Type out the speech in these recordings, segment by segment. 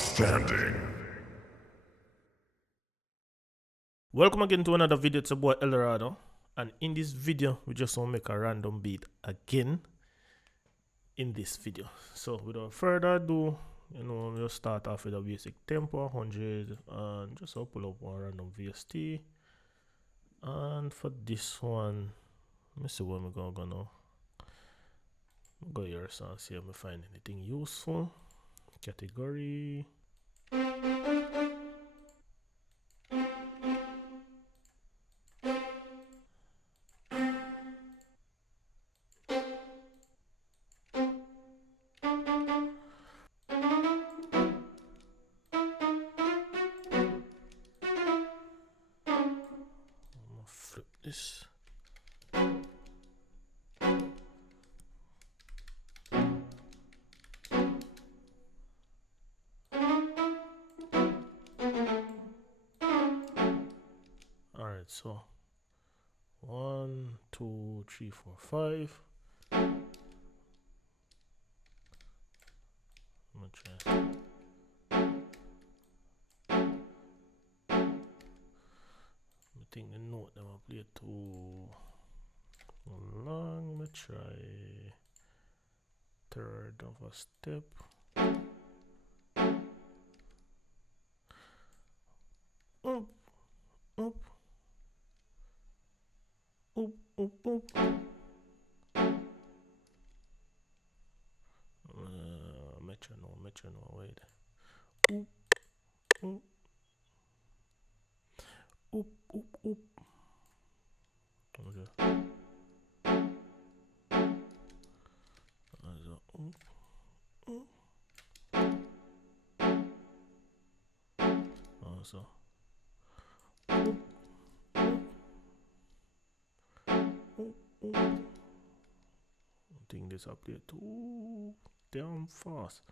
Outstanding. Welcome again to another video. It's your boy Rado, and in this video we just want to make a random beat again in this video. So without further ado, we'll start off with a basic tempo 100 and just pull up one random VST. And for this one, let me see where we're gonna go now. Go here and see if I find anything useful. Category. Flip this. Alright, so 1, 2, 3, 4, 5. I'm gonna try. I think the note that I play too long. Let me try third of a step. Up, up, up, up, up. Metronome, wait. Oop, oop, oop, oop, oop. Okay. Also, oop, oop. Also, oop, oop, oop, oop. I think this up here too damn fast.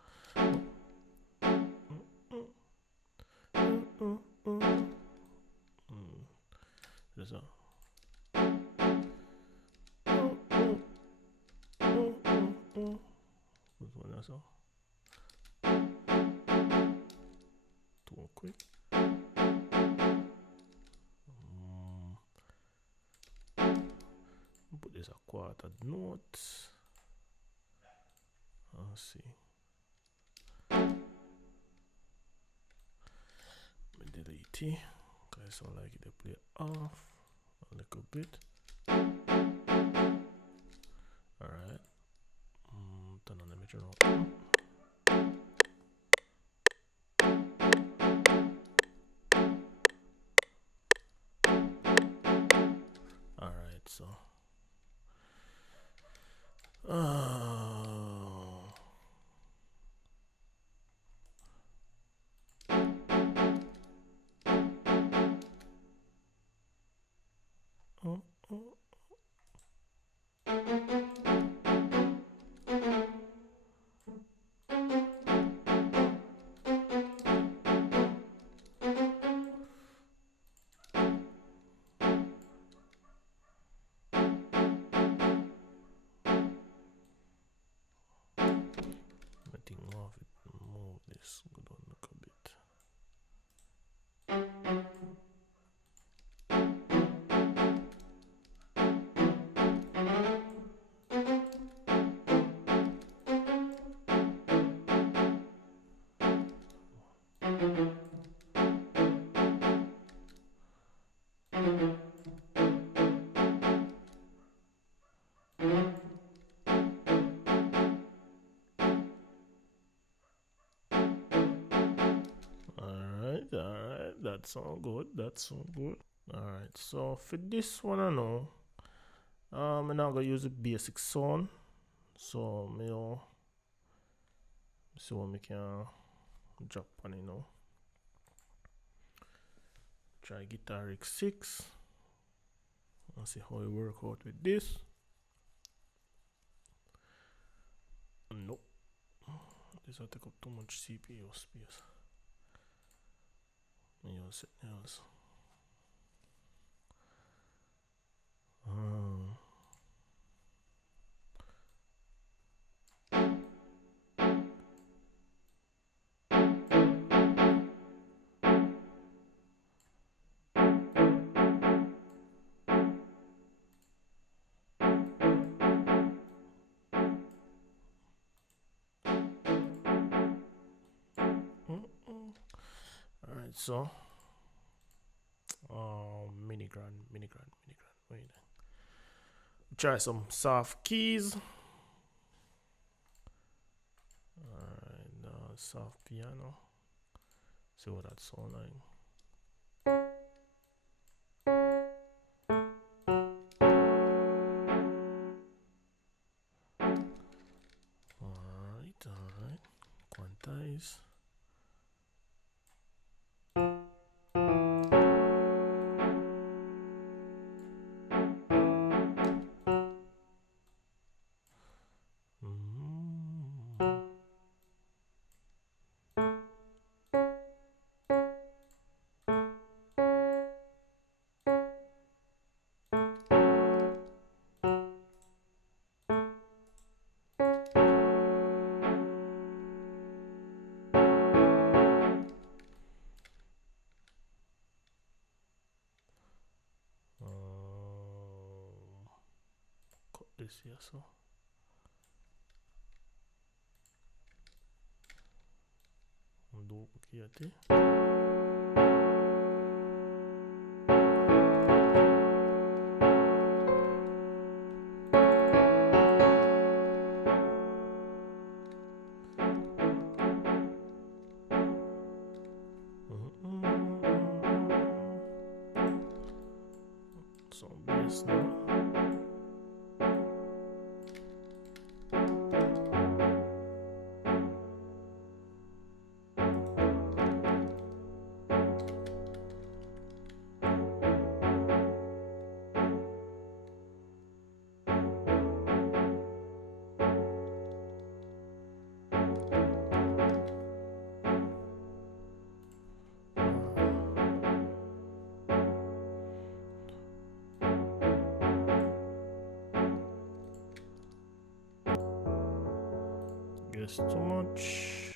There's a this one also too quick. Put this a quarter note. Let's see. Delete it. Guys, I like it to play off a little bit. Alright. Turn on the metronome. Alright, so move this good on a little bit. Alright, that's all good. That's all good. Alright, so for this one I know, I'm not gonna use the basic sound. So me see what we can drop on it now. Try guitar rig 6 and see how it work out with this. Nope, this will take up too much CPU space. Use it else. So mini grand. Wait. Try some soft keys. Alright, soft piano. See what that sound like. Alright. Quantize. Cut this here, so. Duplicate it. Some bass now. Guess too much.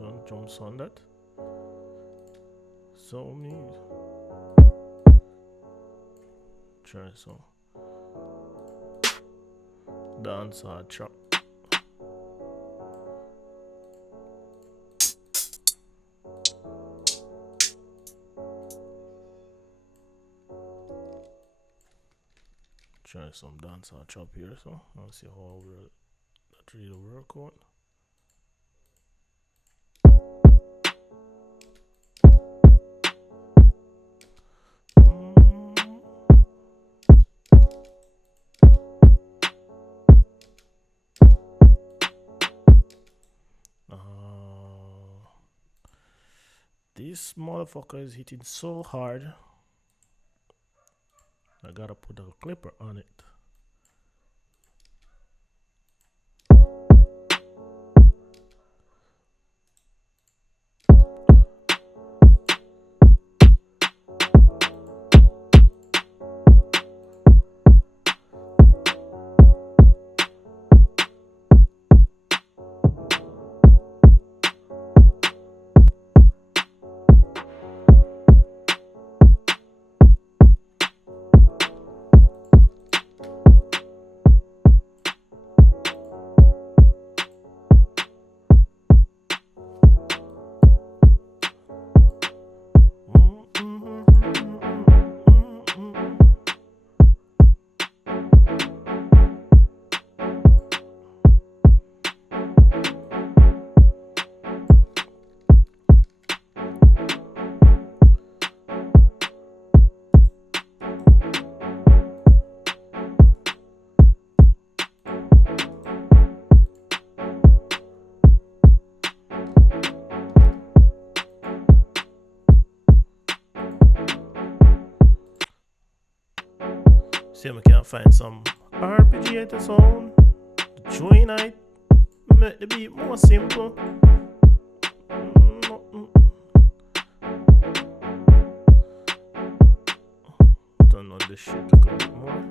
One jumps on that. So me try some dancehall trap. Try some dancehall trap here, so I'll see how that really work out. This motherfucker is hitting so hard. I gotta put a clipper on it. See if I can find some arpeggiator sound, join it, make the beat more simple. Turn on this shit a little bit more.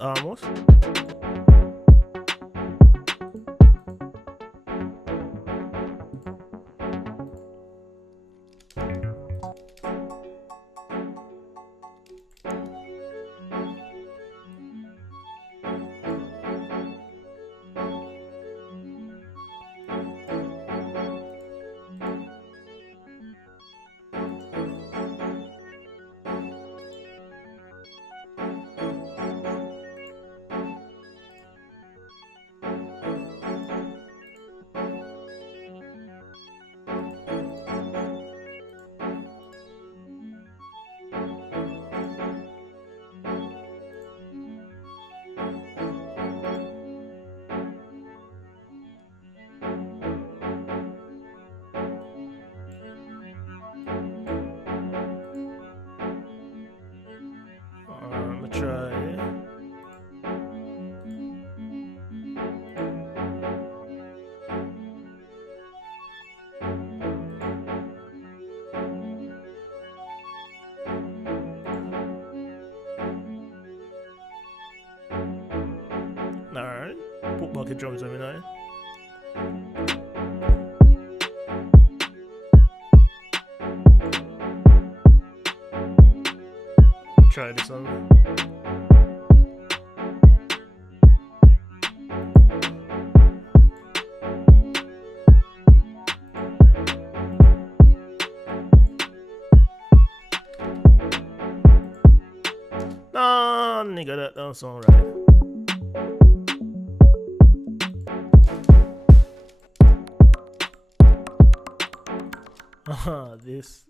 Almost. Try. Alright, put back the drums on me now. Try this one. Nah, nigga, that don't sound right. This.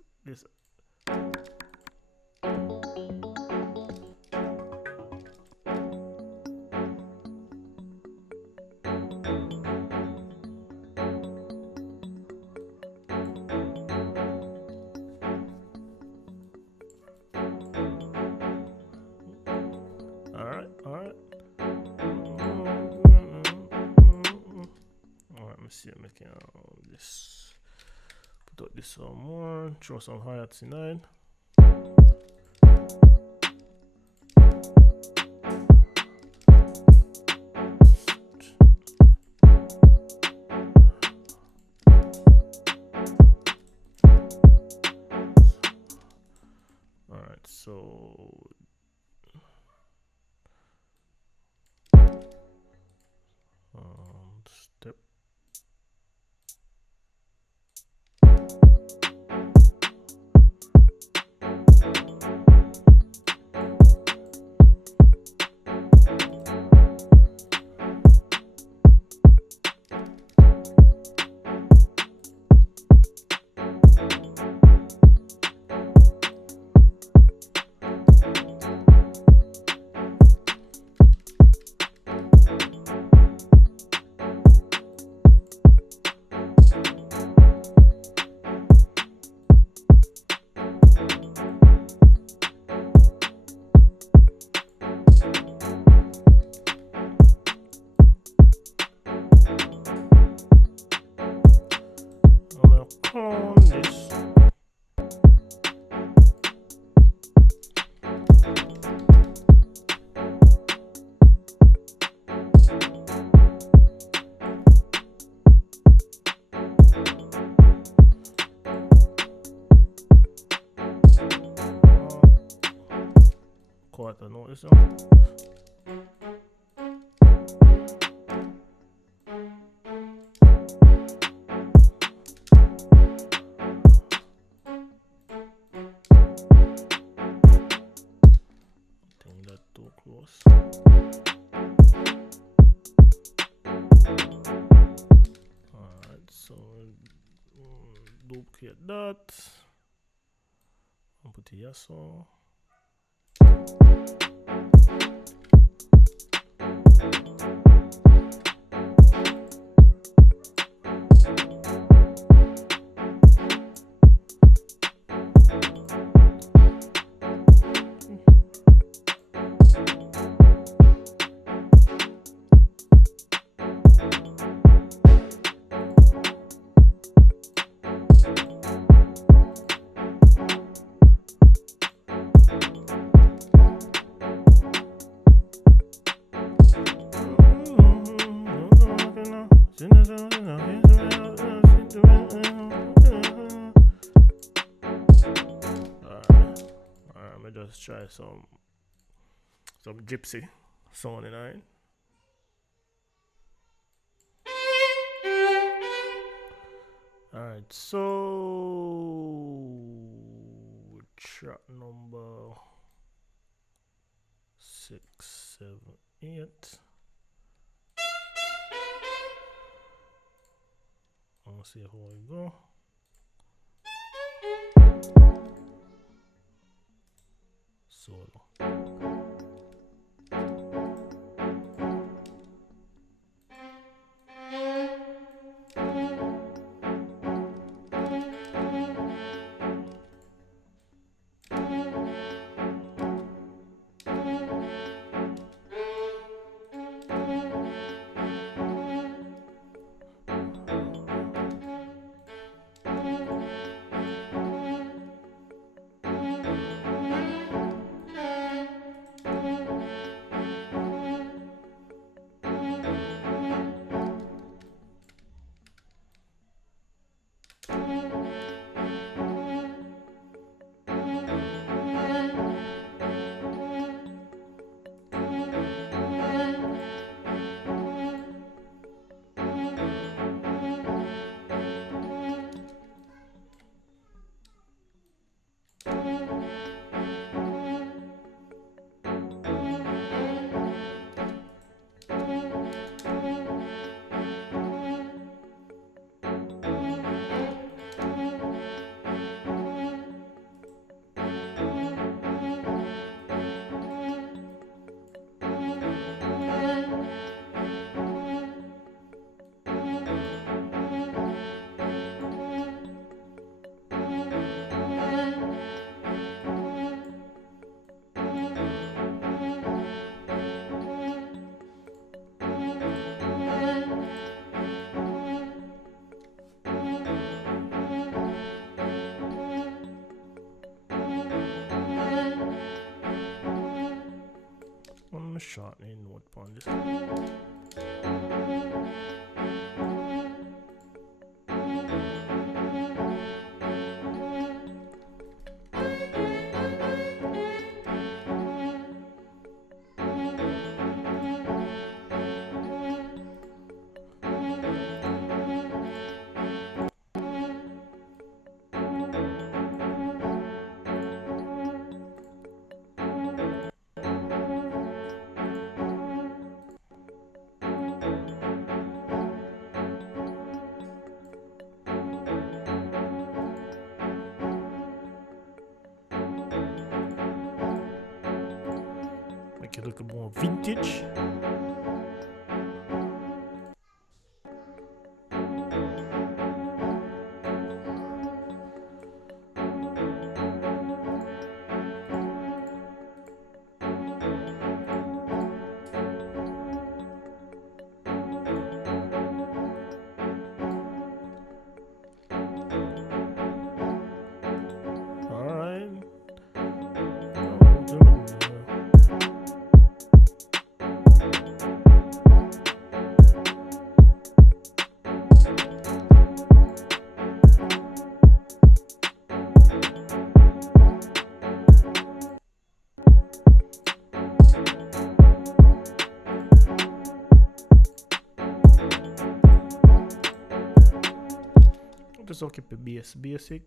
Alright. Let me see if I can this. Put out this some more. Throw some hi-hats in there. Alright, so step. On this. Quarter note this one. Too close. duplicate that and put it here so. Just try some gypsy sounding, alright. Alright, so track number 6, 7, 8. I'll see how we go. Solo. I'm shortening note on this. Make it look more vintage. Just I'll keep the bass basic.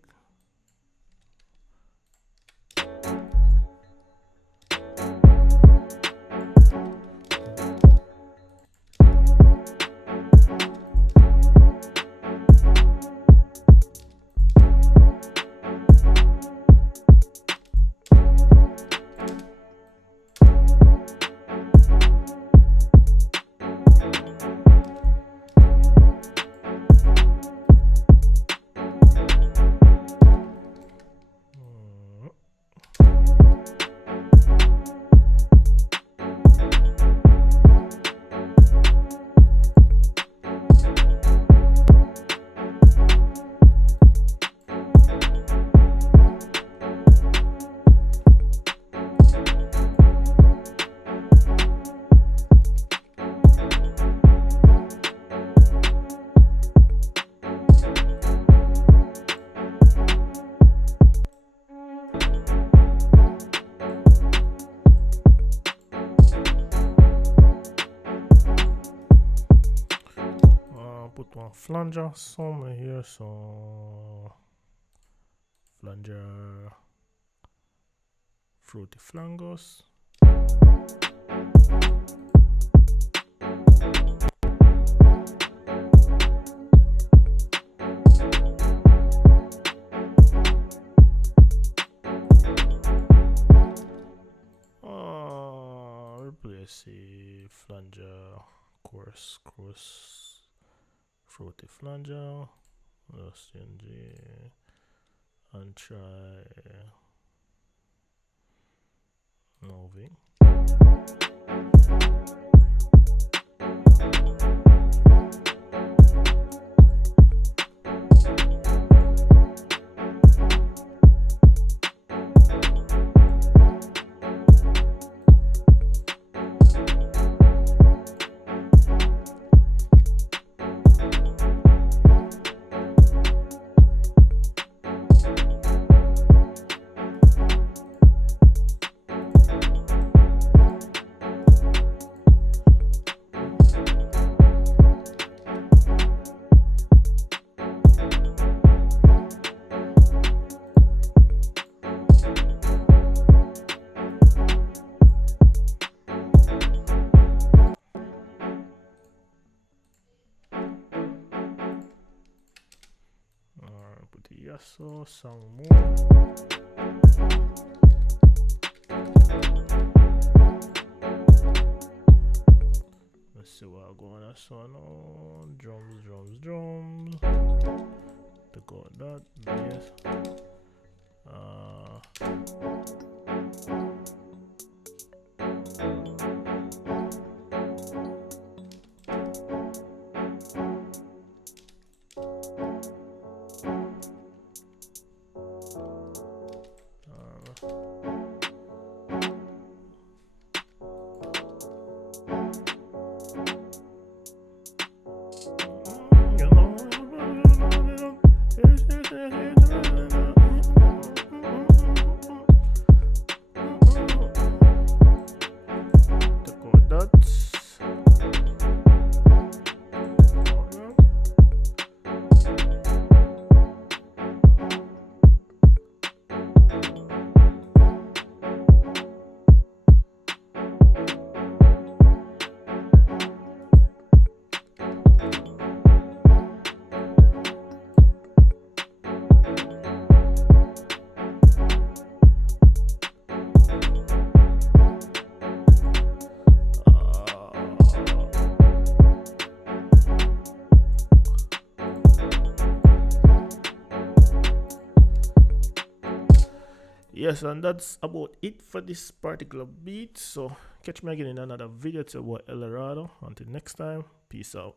flanger somewhere here, so flanger, fruity flangos. Replace the flanger, coarse, fruity flanger. Let's change it and try moving. Put the yasso, some more. Let's see what I'm going to so now. Drums. Take out that, yes. Yes, and that's about it for this particular beat. So catch me again in another video. It's about Rado. Until next time, peace out.